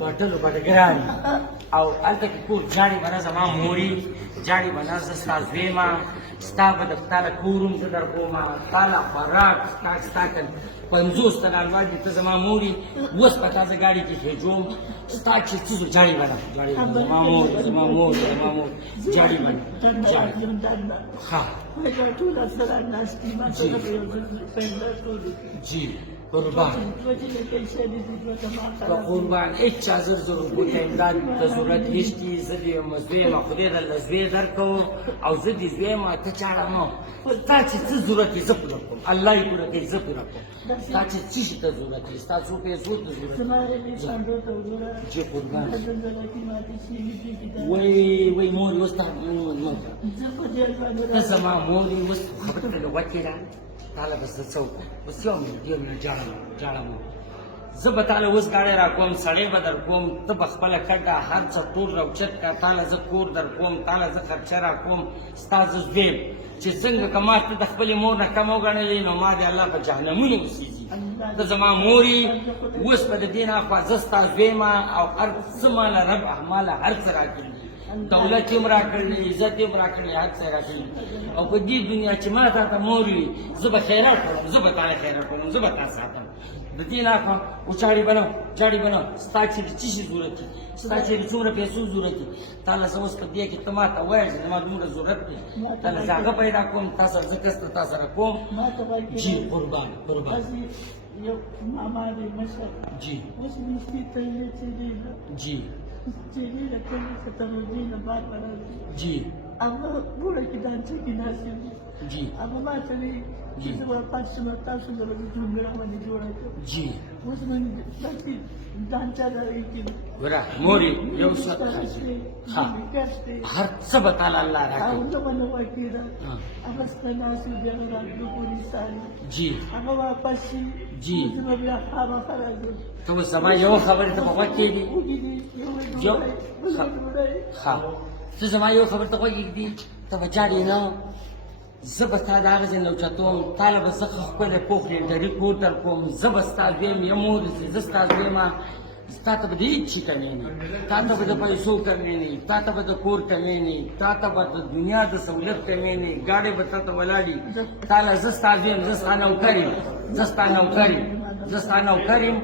بټلو بټ ګران او هلته کې کور جاړې به نه زما موري جاړې به نه زه ستا زوی ما ستا به د تاله کور هم زه در کومه تاله خوراک ستا که 50 تنه الوا دي ته زما موري اوس په تازه ګاډي کې خېجوم ستا چې څه جاړې به نه جاړې زما مور جاړې به نه جاړې ښه جی قربان قربان هیڅ چا زر روپو ته امداد ته ضرورت نشته زه دې یم زوی یم خدای درله زوی درکوم او زه دې زوی یم ته چاړه نه ستا چې څه ضرورت وي زه پوره کوم الله یې پوره کوي زه پوره کوم ستا چې څه شي ته ضرورت وي ستا څو پیسو ته ضرورت جی قربان وای مور اوس ته زما مور اوس خبره ته وکړې ده تعالی بس څه وکړم اوس یو مې جاړم زه به تعالی اوس ګاډی را کوم سړی به در کوم ته به خپله کټه هر څه ټول راوچت کړه تعالی زه کور در کوم تعالی زه خرچه را کوم ستا زه زوی یم چې څنګه که ما ته د خپلې مور نه کم وګڼلې نو ما د الله په جهنمونو اوسېږي ته زما مورې اوس به د دې نه اخوا زه ستا زوی یم او هر څه ماله رب ماله هر څه راکړي دولت هم راکړي عزت هم راکړي هر څه راکړي او په دې دنیا چې ما تا ته مور وي زه به خیرات کوم زه به تاله خیرات کوم زه به تا ساتم د دې نه اخوا جاړې به نه ستا چې د څه شي ضرورت وي ستا چې د څومره پیسو ضرورت وي تاله زه اوس په دې کې ته ما ته وایه چې زما دومره ضرورت دی تاله زه هغه پیدا کوم تا سره زه کس ته تا سره کوم جی قربان یو ماما دی مشر جی اوس مفتي ته یې چې دی جی چې دې له کله چې تروجي نه بار راځي جی هغه ګوره کې دانچه کې ناسي جی هغه ما ته وی چې زه به پاتې شم تاسو به له جمله باندې جوړه کړم جی اوس باندې داسې دانچه لري چې ګوره مورې یو څه ها هر څه به تعالی الله راکړي او زه باندې وکړه هغه ستناسي بیا راځو پوری ساري جی هغه واپس جی زه بیا خامہ راځم ته اوس زما یو خبرې ته په غوږ کېږدي ښه ته زما یو خبرې ته غوږ کېږدي ته به جاړې نه زه به ستا د هغه ځای نه اوچتوم تاله به زه ښکلی پوخ لنډري کور در کوم زه به ستا زوی یم یم مور زه ستا زوی یم تا ته به د هېڅ شي کمی نه تا ته به د پیسو کمی نه تا ته به د کور کمی نه تا ته به د دنیا د سهولت کمی نه ګاډۍ به تا ته ولاړي تاله زه ستا زوی یم زه ستا نوکر یم زه ستا نوکر یم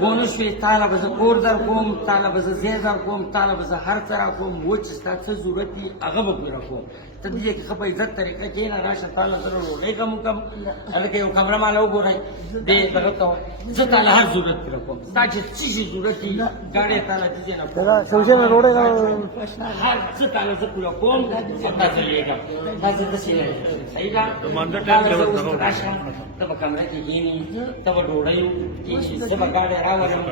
پوه نه شوې تاله به زه کور در کوم تاله به زه ځای در کوم تاله به زه هر څه را کوم و چې ستا څه ضرورت وي هغه به پوره کوم ته دې کې ښه په عزت طریقه کښېنه راشه تاله سره ډوډۍ کم وکړم هلکه یو کمره ماله وګورئ دې دغه ته زه تاله هر ضرورت پوره کوم ستا چې څه شي ضرورت وي ګاډۍ تاله څه شي نه هر څه تاله زه پوره کوم او تا زه لېږم دا زه داسې نه صحیح ده تاله زه اوس راشم ته به کمره کې کښېنې ته به ډوډۍ کښېنې زه به ګاډۍ راولم